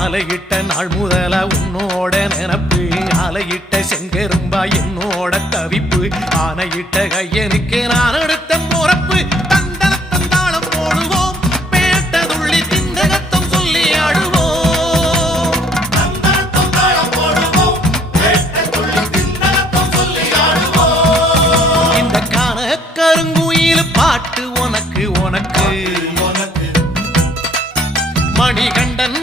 மாலையிட்ட நாள் முதல உன்னோட நினப்பு ஆலையிட்ட செங்கரும்பா என்னோட தவிப்பு ஆனையிட்ட கையனுக்கு நான் எடுத்த முறப்பு தந்தாளம் போடுவோம் பேட்டதுள்ளி திண்டகத்தம் சொல்லி ஆடுவோம் இந்த காண கருங்குயில் பாட்டு உனக்கு உனக்கு மணிகண்டன்